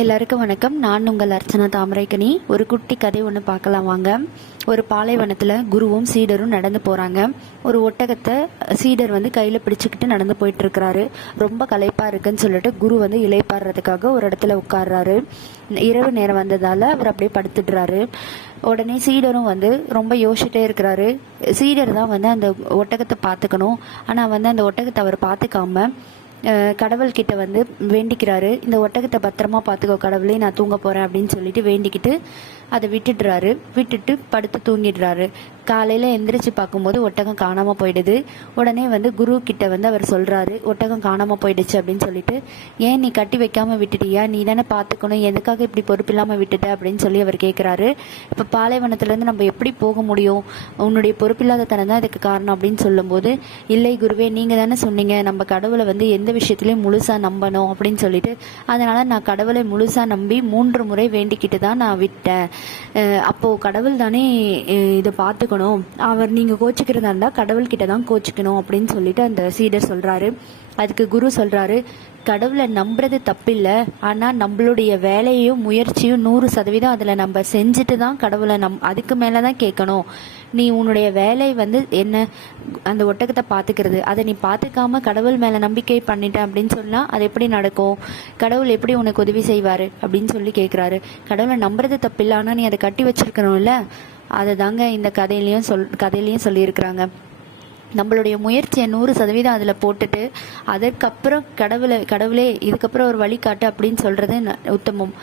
எல்லாருக்கும் வணக்கம். நான் உங்கள் அர்ச்சனா தாமரைக்கனி. ஒரு குட்டி கதை ஒன்று பார்க்கலாம் வாங்க. ஒரு பாலைவனத்தில் குருவும் சீடரும் நடந்து போகிறாங்க. ஒரு ஒட்டகத்தை சீடர் கையில் பிடிச்சிக்கிட்டு நடந்து போயிட்டுருக்கிறாரு. ரொம்ப களைப்பாக இருக்குன்னு சொல்லிட்டு குரு இலைப்பாடுறதுக்காக ஒரு இடத்துல உட்கார்றாரு. இரவு நேரம் வந்ததால் அவர் அப்படியே படுத்துடுறாரு. உடனே சீடரும் ரொம்ப யோசிச்சுட்டே இருக்கிறாரு. சீடர் தான் அந்த ஒட்டகத்தை பார்த்துக்கணும். ஆனால் அந்த ஒட்டகத்தை அவர் பார்த்துக்காம கடவுள்கிட்ட வேண்டிக்கிறாரு. இந்த ஒட்டகத்தை பத்திரமா பார்த்துக்கோ கடவுளே, நான் தூங்க போகிறேன் அப்படின்னு சொல்லிட்டு வேண்டிக்கிட்டு அதை விட்டுட்டு படுத்து தூங்கிடுறாரு. காலையில் எந்திரிச்சு பார்க்கும்போது ஒட்டகம் காணாமல் போயிடுது. உடனே குரு கிட்ட அவர் சொல்கிறாரு, ஒட்டகம் காணாமல் போயிடுச்சு அப்படின்னு சொல்லிட்டு, ஏன் நீ கட்டி வைக்காமல் விட்டுட்டியா, நீ தானே பார்த்துக்கணும், எதுக்காக இப்படி பொறுப்பு இல்லாமல் விட்டுட்ட அப்படின்னு சொல்லி அவர் கேட்குறாரு. இப்போ பாலைவனத்துலேருந்து நம்ம எப்படி போக முடியும், உன்னுடைய பொறுப்பில்லாத தனம் தான் இதுக்கு காரணம் அப்படின்னு சொல்லும்போது, இல்லை குருவே, நீங்கள் தானே சொன்னீங்க நம்ம கடவுளை எந்த விஷயத்துலையும் முழுசாக நம்பணும் அப்படின்னு சொல்லிட்டு, அதனால் நான் கடவுளை முழுசாக நம்பி 3 முறை வேண்டிக்கிட்டு தான் நான் விட்டேன். அப்போது கடவுள் தானே இதை பார்த்துக்கணும், அவர் நீங்கள் கோச்சிக்கிறதா இருந்தால் கடவுள்கிட்ட தான் கோச்சிக்கணும் அப்படின்னு சொல்லிட்டு அந்த சீடர் சொல்கிறாரு. அதுக்கு குரு சொல்கிறாரு, கடவுளை நம்புறது தப்பில்லை, ஆனால் நம்மளுடைய வேலையும் முயற்சியும் 100% அதில் நம்ம செஞ்சுட்டு தான் கடவுளை அதுக்கு மேலே தான் கேட்கணும். நீ உன்னுடைய வேலை என்ன, அந்த ஒட்டகத்தை பார்த்துக்கிறது, அதை நீ பார்த்துக்காம கடவுள் மேலே நம்பிக்கை பண்ணிட்டேன் அப்படின்னு சொன்னால் அது எப்படி நடக்கும், கடவுள் எப்படி உனக்கு உதவி செய்வார் அப்படின்னு சொல்லி கேட்குறாரு. கடவுளை நம்புறது தப்பில்லை, ஆனால் நீ அதை கட்டி வச்சிருக்கணும்ல, அதை தாங்க இந்த கதையிலையும் சொல்லியிருக்கிறாங்க. நம்மளுடைய முயற்சியை 100% அதில் போட்டுட்டு அதற்கப்புறம் கடவுளே இதுக்கப்புறம் ஒரு வழிகாட்டு அப்படின்னு சொல்கிறது உத்தமம்.